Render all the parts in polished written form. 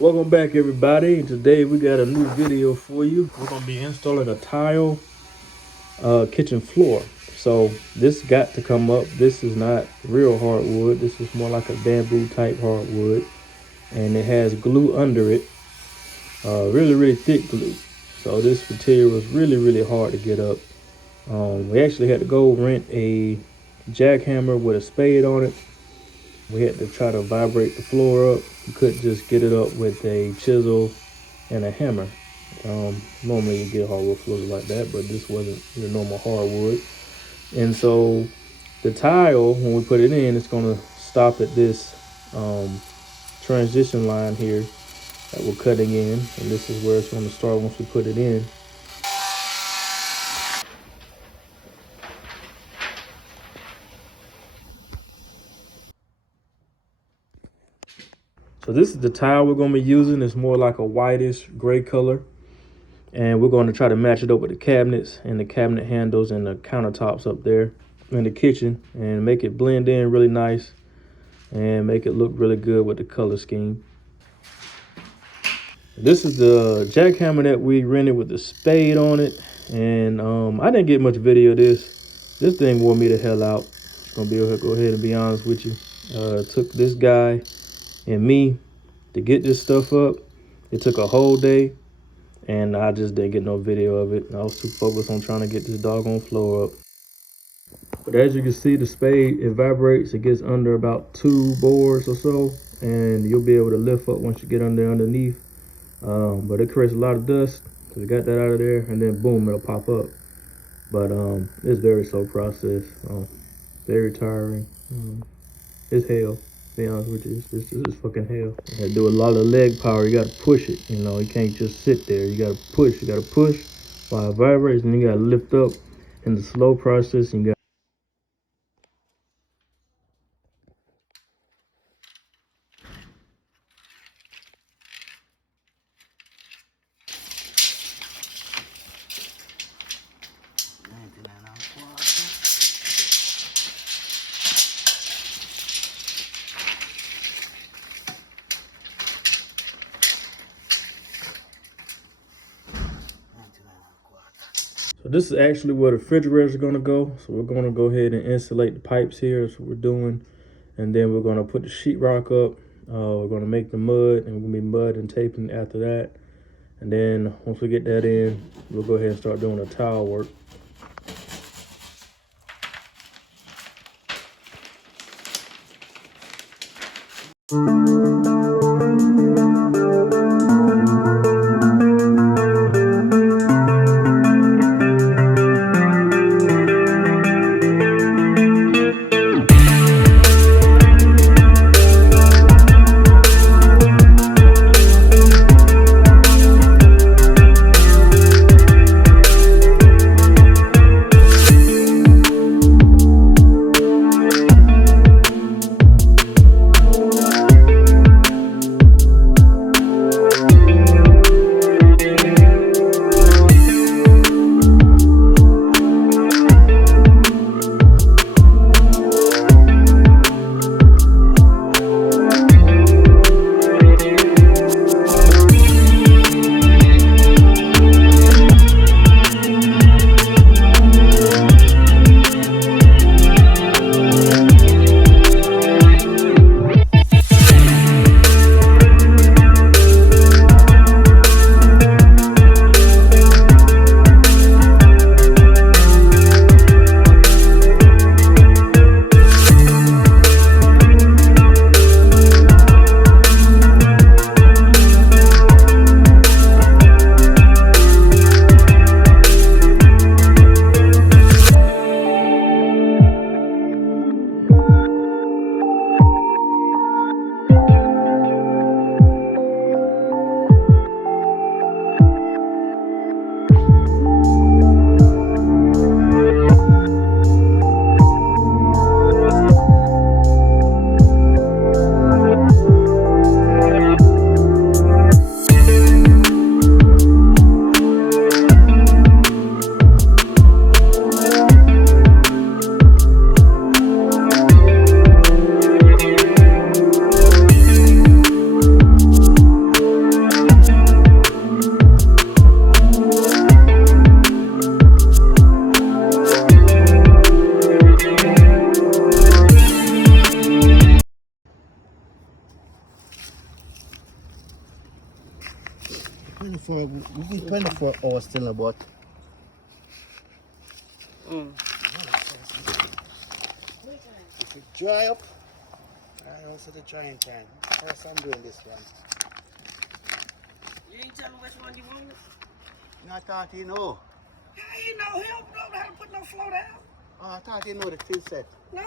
Welcome back, everybody. Today we got a new video for you. We're gonna be installing a tile kitchen floor. So this got to come up. This is not real hardwood. This is more like a bamboo type hardwood, and it has glue under it. Really thick glue. So this material was really hard to get up. We actually had to go rent a jackhammer with a spade on it. We had to try to vibrate the floor up. You couldn't just get it up with a chisel and a hammer. Normally you get hardwood floors like that, but this wasn't your normal hardwood. And so the tile, when we put it in, it's gonna stop at this transition line here that we're cutting in. And this is where it's gonna start once we put it in. So this is the tile we're gonna be using. It's more like a whitish gray color. And we're going to try to match it up with the cabinets and the cabinet handles and the countertops up there in the kitchen and make it blend in really nice and make it look really good with the color scheme. This is the jackhammer that we rented with the spade on it, and I didn't get much video of this. This thing wore me the hell out. I'm gonna be able to go ahead and be honest with you. It took this guy and me to get this stuff up. It took a whole day. And I just didn't get no video of it. I was too focused on trying to get this doggone floor up. But as you can see, the spade, it vibrates. It gets under about 2 boards or so. And you'll be able to lift up once you get underneath. But it creates a lot of dust. So we got that out of there. And then boom, it'll pop up. But it's very slow process. Very tiring. It's hell. Be honest with you, this is fucking hell. You gotta do a lot of leg power. You gotta push it. You know, you can't just sit there. You gotta push. You gotta push while it vibrates, and you gotta lift up in the slow process. And you got So this is actually where the refrigerators are gonna go. So we're gonna go ahead and insulate the pipes here. That's what we're doing. And then we're gonna put the sheetrock up. We're gonna make the mud, and we're gonna be mud and taping after that. And then once we get that in, we'll go ahead and start doing the tile work. 24, we did 24 hours still about. If it dry up, I also the drying time. First I'm doing this one. You ain't tell me which one you wanted? I thought you know. How you know? He don't know how to put no flow down. Oh, I thought you know the field set. No.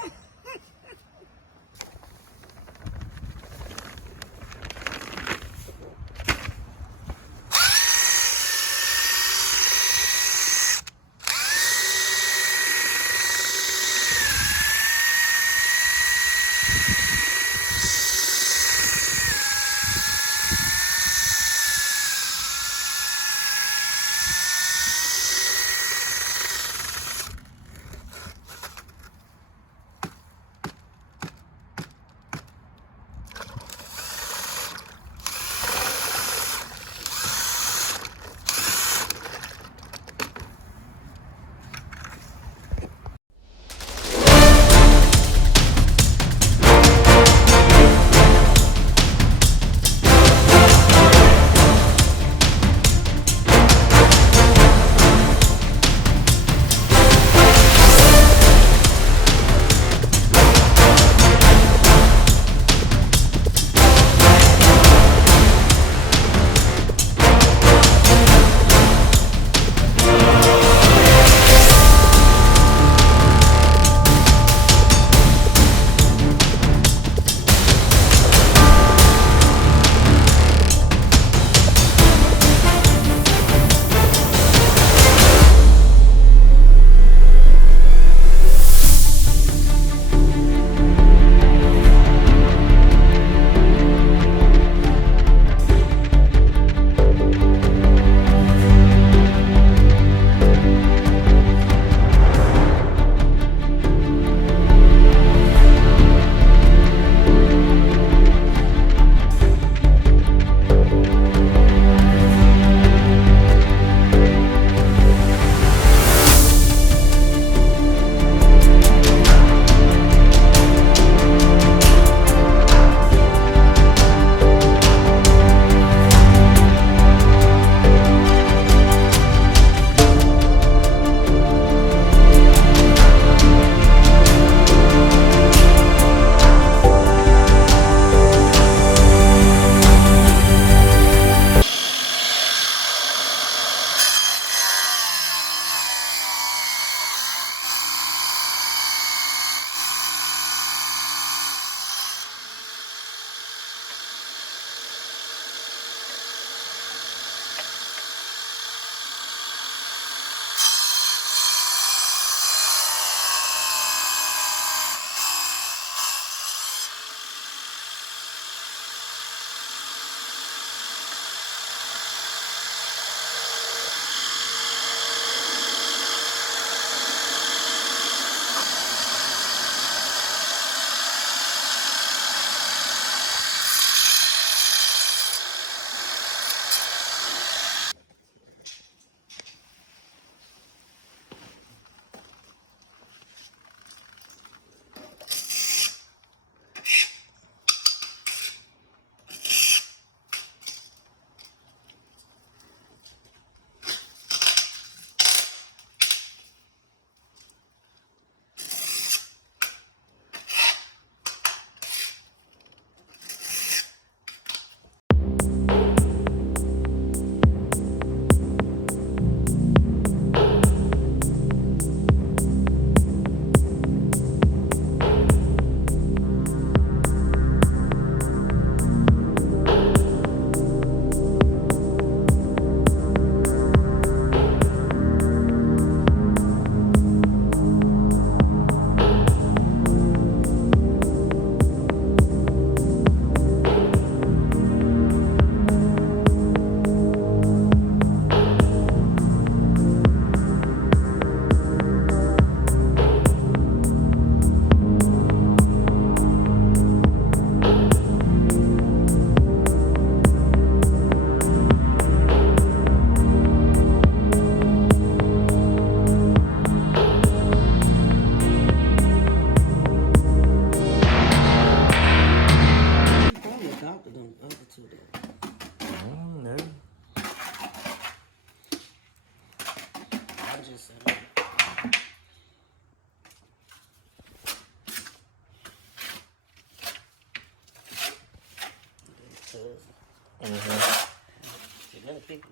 See, let it pick it.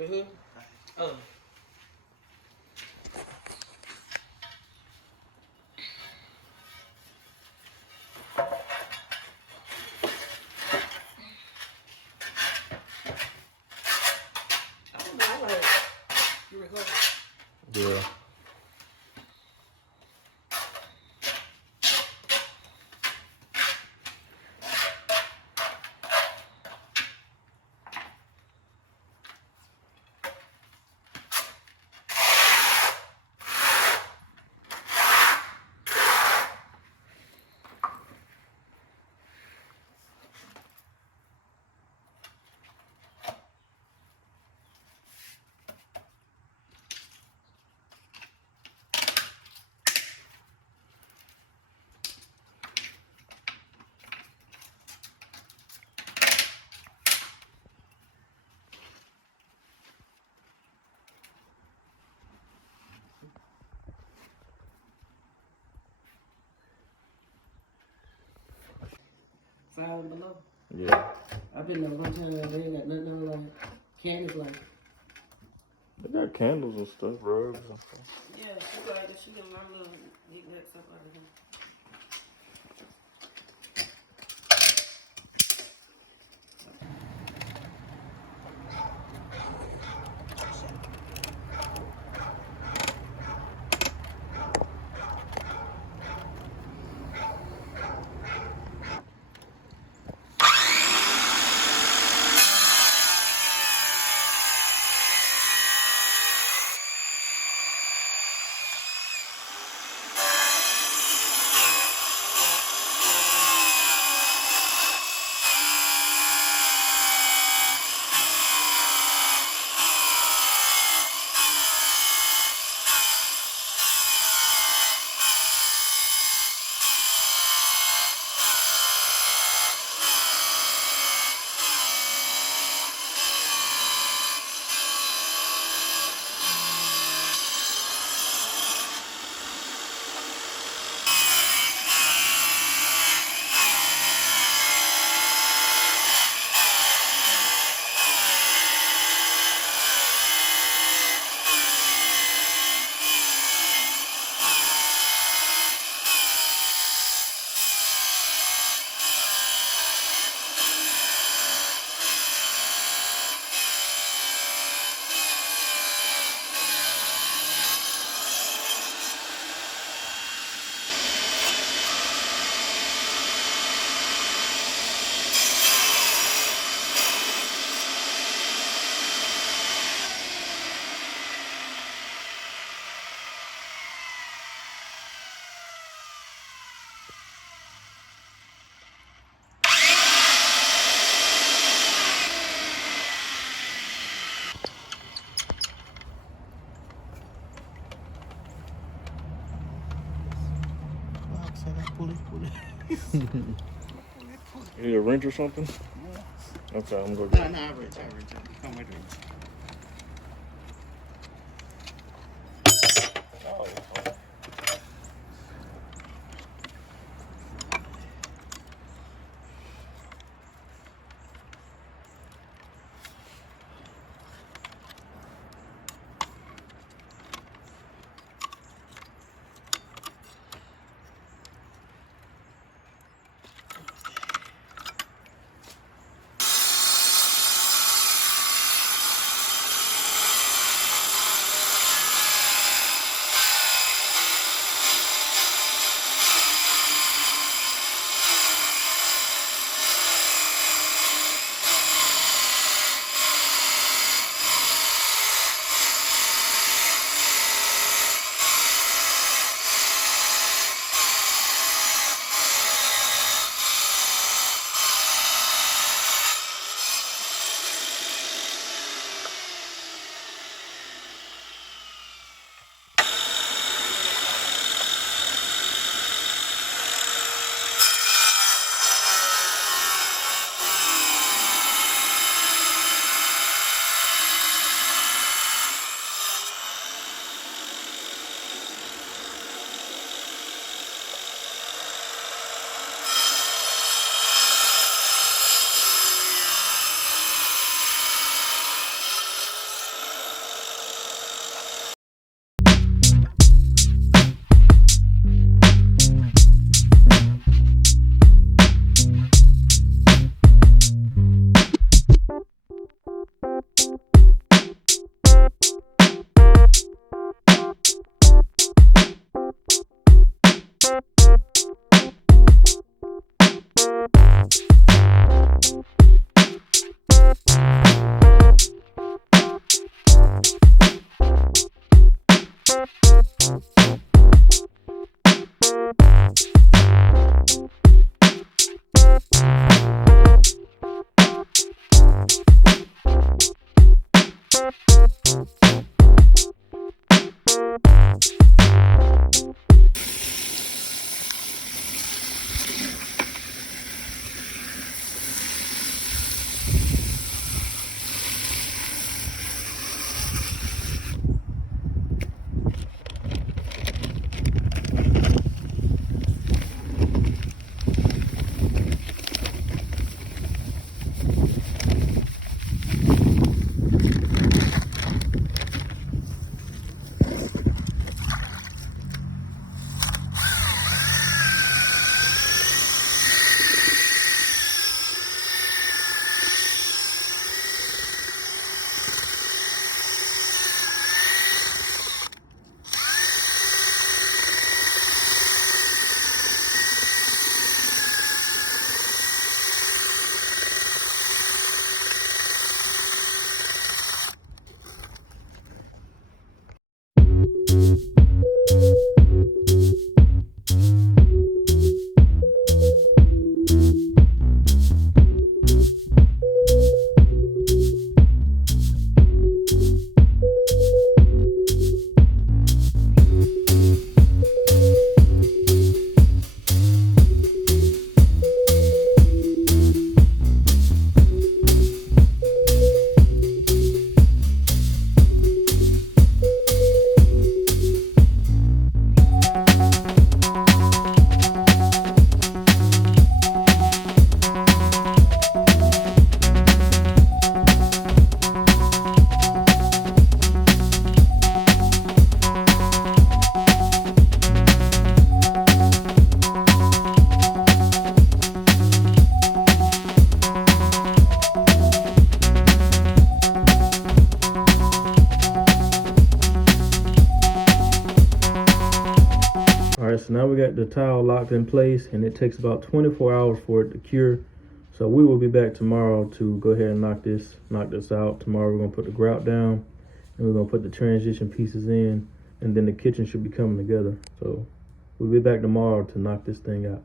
Mm-hmm. Oh. I don't know. I like you recording. Yeah. Five and below. Yeah. I've been there one time. They ain't got nothing on like candies like. They got candles and stuff, rugs and stuff. Yeah, she like she got my little knick-knack stuff out of here. You need a wrench or something? Yeah. Okay, I'm gonna go get it. No, I reach. Come with me. Oh, we got the tile locked in place, and it takes about 24 hours for it to cure. So we will be back tomorrow to go ahead and knock this out. Tomorrow we're gonna put the grout down, and we're gonna put the transition pieces in, and then the kitchen should be coming together. So we'll be back tomorrow to knock this thing out.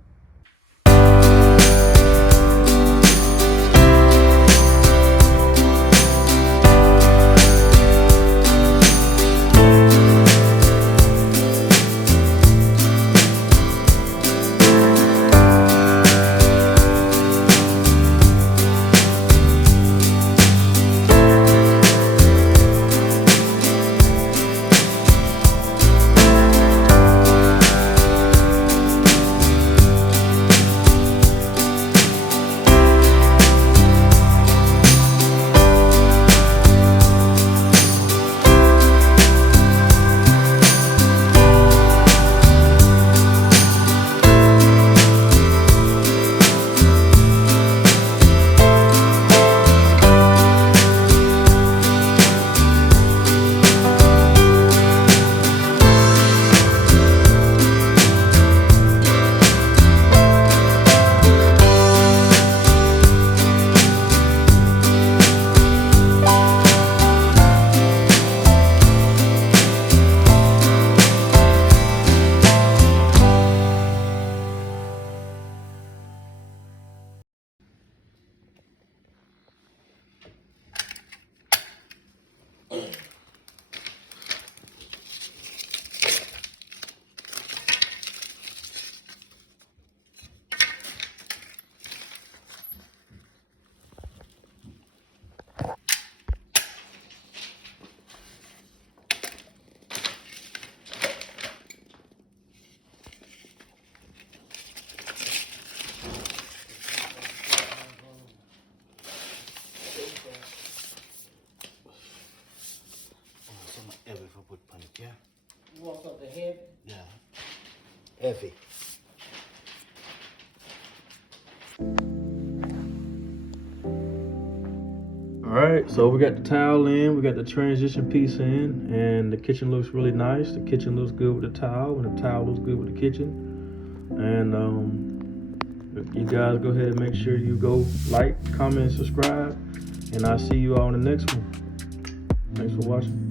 Heavy for put on it, yeah? You want something heavy? Yeah. Heavy. Alright, so we got the tile in, we got the transition piece in, and the kitchen looks really nice. The kitchen looks good with the tile, and the tile looks good with the kitchen. And you guys go ahead and make sure you go like, comment, subscribe, and I'll see you all in the next one. Thanks for watching.